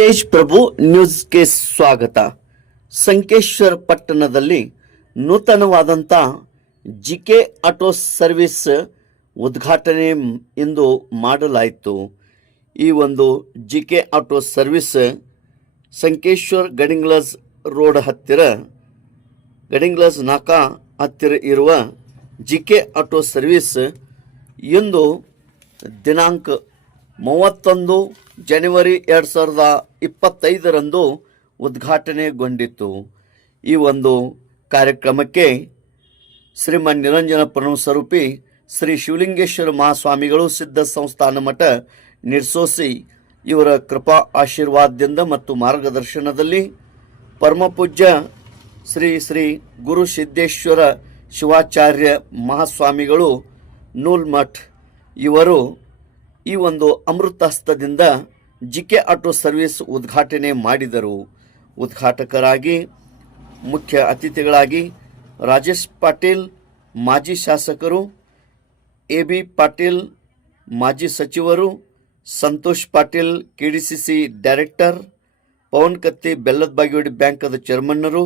ತೇಜ್ ಪ್ರಭು ನ್ಯೂಸ್ಗೆ ಸ್ವಾಗತ. ಸಂಕೇಶ್ವರ ಪಟ್ಟಣದಲ್ಲಿ ನೂತನವಾದಂಥ ಜಿ ಕೆ ಆಟೋ ಸರ್ವಿಸ್ ಉದ್ಘಾಟನೆ ಎಂದು ಮಾಡಲಾಯಿತು. ಈ ಒಂದು G K auto service Sankeshwar Gadhinglaj road ಹತ್ತಿರ ಗಡಿಂಗ್ಲಸ್ ನಾಕಾ ಹತ್ತಿರ ಇರುವ ಜಿ ಕೆ ಆಟೋ ಸರ್ವಿಸ್ ಇಂದು ದಿನಾಂಕ ಮೂವತ್ತೊಂದು ಜನವರಿ ಎರಡು ಸಾವಿರದ ಇಪ್ಪತ್ತೈದರಂದು ಉದ್ಘಾಟನೆಗೊಂಡಿತ್ತು. ಈ ಒಂದು ಕಾರ್ಯಕ್ರಮಕ್ಕೆ ಶ್ರೀಮನ್ ನಿರಂಜನ ಸ್ವರೂಪಿ ಶ್ರೀ ಶಿವಲಿಂಗೇಶ್ವರ ಮಹಾಸ್ವಾಮಿಗಳು ಸಿದ್ಧ ಸಂಸ್ಥಾನ ಮಠ ನಿರ್ಸೋಸಿ ಇವರ ಕೃಪಾ ಆಶೀರ್ವಾದದಿಂದ ಮತ್ತು ಮಾರ್ಗದರ್ಶನದಲ್ಲಿ ಪರಮಪೂಜ್ಯ ಶ್ರೀ ಶ್ರೀ ಗುರು ಸಿದ್ದೇಶ್ವರ ಶಿವಾಚಾರ್ಯ ಮಹಾಸ್ವಾಮಿಗಳು ನೂಲ್ಮಠ್ ಇವರು ಈ ಒಂದು ಅಮೃತಹಸ್ತದಿಂದ ಜಿಕೆ ಆಟೋ ಸರ್ವಿಸ್ ಉದ್ಘಾಟನೆ ಮಾಡಿದರು. ಉದ್ಘಾಟಕರಾಗಿ ಮುಖ್ಯ ಅತಿಥಿಗಳಾಗಿ ರಾಜೇಶ್ ಪಾಟೀಲ್, ಮಾಜಿ ಶಾಸಕರು ಎ ಬಿ ಪಾಟೀಲ್, ಮಾಜಿ ಸಚಿವರು ಸಂತೋಷ್ ಪಾಟೀಲ್, ಕೆಡಿಸಿಸಿ ಡೈರೆಕ್ಟರ್ ಪವನ್ ಕತ್ತಿ, ಬೆಲ್ಲದ ಬಾಗೇವಾಡಿ ಬ್ಯಾಂಕದ ಚೇರ್ಮನ್ನರು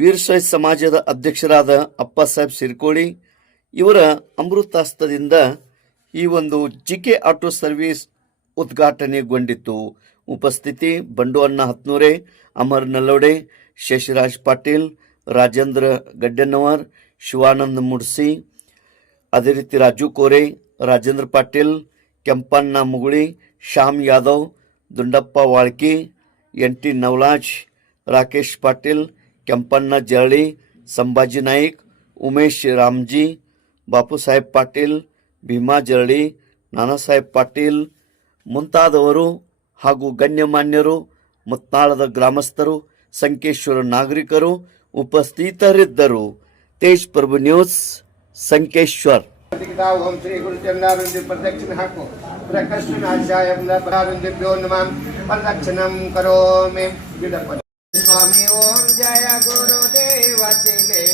ವೀರಶೈ ಸಮಾಜದ ಅಧ್ಯಕ್ಷರಾದ ಅಪ್ಪ ಸಾಹೇಬ್ ಸಿರ್ಕೋಳಿ ಇವರ ಅಮೃತಾಸ್ತದಿಂದ ಈ ಒಂದು ಜಿಕೆ ಆಟೋ ಸರ್ವಿಸ್ ಉದ್ಘಾಟನೆಗೊಂಡಿತು. ಉಪಸ್ಥಿತಿ ಬಂಡುವಣ್ಣ ಹತ್ನೂರೆ, ಅಮರ್ ನಲ್ಲೋಡೆ, ಶಶಿರಾಜ್ ಪಾಟೀಲ್, ರಾಜೇಂದ್ರ ಗಡ್ಡೆನವರ್, ಶಿವಾನಂದ ಮುಡ್ಸಿ ಅದೇ ರೀತಿ ರಾಜು ಕೋರೆ, ರಾಜೇಂದ್ರ ಪಾಟೀಲ್, ಕೆಂಪಣ್ಣ ಮುಗುಳಿ, ಶ್ಯಾಮ್ ಯಾದವ್, ದುಂಡಪ್ಪ ವಾಳ್ಕಿ ಎನ್ ಟಿ ನವಲಾಜ್ ರಾಕೇಶ್ ಪಾಟೀಲ್, ಕೆಂಪಣ್ಣ ಜರಳಿ, ಸಂಭಾಜಿ ನಾಯ್ಕ್, ಉಮೇಶ್ ರಾಮ್ಜಿ, ಬಾಪುಸಾಹೇಬ್ ಪಾಟೀಲ್, ಭೀಮಾ ಜರಳಿ, ನಾನಾಸಾಹೇಬ್ ಪಾಟೀಲ್ ಮುಂತಾದವರು ಹಾಗೂ ಗಣ್ಯಮಾನ್ಯರು ಮುತ್ನಾಳದ ಗ್ರಾಮಸ್ಥರು, ಸಂಕೇಶ್ವರ ನಾಗರಿಕರು ಉಪಸ್ಥಿತರಿದ್ದರು. ತೇಜ್ ಪ್ರಭು ನ್ಯೂಸ್, ಸಂಕೇಶ್ವರ್. ಓಂ ಶ್ರೀ ಗುರುಚಂದ್ರಾರುಂದಿ ಪ್ರದಕ್ಷಿಣೆ ಹಾಕು. ಪ್ರಕರ್ಷಣಾಧ್ಯಾಯ ಪರಾರುಂದಿಭ್ಯೋ ನಮಾಂ. ಪ್ರದಕ್ಷಿಣಂ ಕರೋಮಿ. ಸ್ವಾಮಿ, ಓಂ ಜಯ ಗುರುದೇವ ಚಿಲೇ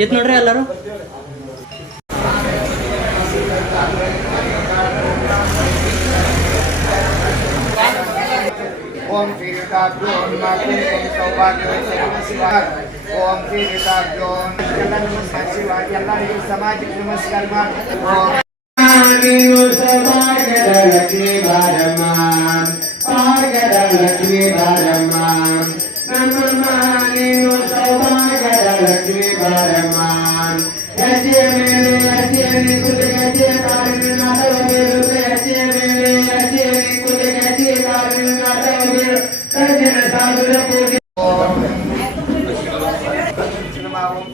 ಎತ್ ನೋಡ್ರಿ ಎಲ್ಲರೂ? ಓಂ ಶಿವಾಯ ಓಂ ಶ್ರೀತಾಭ್ಯೋ ಎಲ್ಲ ನಮಸ್ಕಾರ ಶಿವಾಯ ಎಲ್ಲರಿಗೂ ಸಮಾಜಕ್ಕೆ ನಮಸ್ಕಾರ. ಮಾಡಿ जगदं लक्ष्मी बारम्मा ब्रह्ममाने नो सौभाग्य जगदं लक्ष्मी बारम्मा यस्य मेले यस्य निकुत यस्य तारिणी माधव मेरुत यस्य मेले यस्य निकुत यस्य तारिणी माधव मेरु सर्जन साधुर पूजि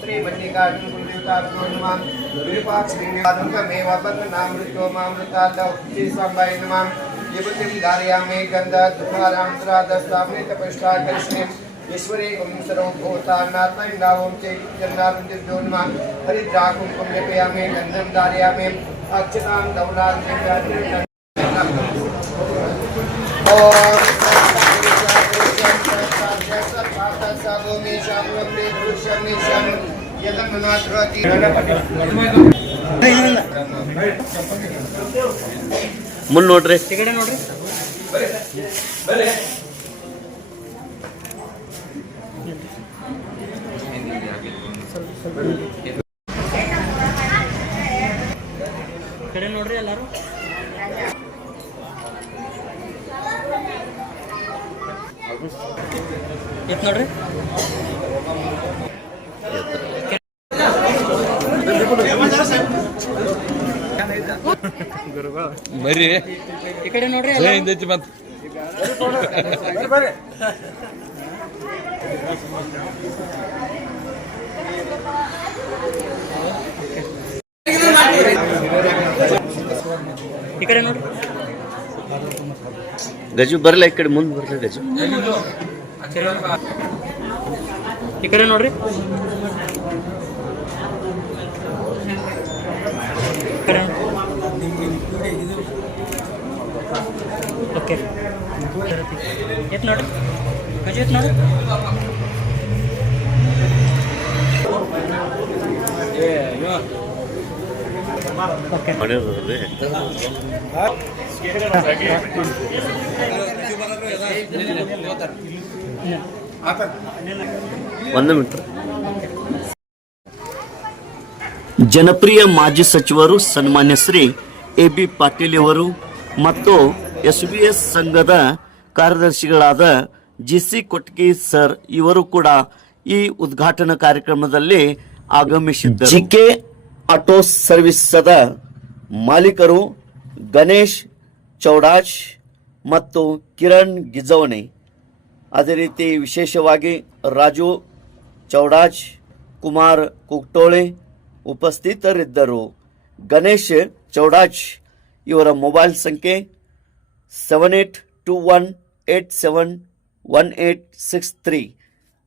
श्रीमल्लिकार्जुन गुरुदेवताभ्यो नमः गुरुपाक श्रीनिवासं तमेवापन्न नामृतो मामृतादौ श्री सम्भाय नमः विभूतिं धारयामि गन्धद्वारान्तरादस्तामि तपष्टा करिष्णीम् ईश्वरे गुं सर्वं भूतान्नात्मैं नावं चेन्नारुञ्जोन्मा हरिद्राकुं पुण्यपयामि गन्धं धारयामि अक्षतां धवलां यदनाथ ಮುಂದೆ ನೋಡ್ರಿ. ನೋಡ್ರಿ. ಕಡೆ ನೋಡ್ರಿ ಎಲ್ಲರೂ. ಎತ್ ನೋಡ್ರಿ. ಬರ್ರಿ. ಈ ಕಡೆ ನೋಡ್ರಿ ಮತ್ತೆ ಎಲ್ಲರೂ. ಹಿಂದೈತಿ ಬಂತು ಈ ಕಡೆ ನೋಡ್ರಿ. ಗಜು ಬರಲ್ಲ ಈ ಕಡೆ ಮುಂದೆ ಬರಲ್ಲ ಗಜು. ಈ ಕಡೆ ನೋಡ್ರಿ. ಓಕೆ. ಎತ್ ನೋಡ್ರಿ ಗಜು ಎತ್ ನೋಡ್ರಿ ಓಕೆ. ಒಂದು ಮಿನಿಟ್ ಜನಪ್ರಿಯ ಮಾಜಿ ಸಚಿವರು ಸನ್ಮಾನ್ಯ ಶ್ರೀ ಎ ಬಿ ಪಾಟೀಲ್ ಅವರು ಮತ್ತು ಎಸ್ ಬಿ ಎಸ್ ಸಂಘದ ಕಾರ್ಯದರ್ಶಿಗಳಾದ ಜಿ ಸಿ ಕೊಟ್ಗಿ ಸರ್ ಇವರು ಕೂಡ ಈ ಉದ್ಘಾಟನಾ ಕಾರ್ಯಕ್ರಮದಲ್ಲಿ ಆಗಮಿಸಿದ್ದರು. ಜಿ ಕೆ ಆಟೋ ಸರ್ವಿಸದ ಮಾಲೀಕರು ಗಣೇಶ್ ಚೌಡಾಜ್ ಮತ್ತು ಕಿರಣ್ ಗಿಜವಣಿ. ಅದೇ ರೀತಿ ವಿಶೇಷವಾಗಿ ರಾಜು ಚೌಡಾಜ್, ಕುಮಾರ್ ಕುಕ್ಟೋಳೆ ಉಪಸ್ಥಿತರಿದ್ದರು. ಗಣೇಶ್ ಚೌಡಾಜ್ ಇವರ ಮೊಬೈಲ್ ಸಂಖ್ಯೆ seven eight two one eight seven one eight six three.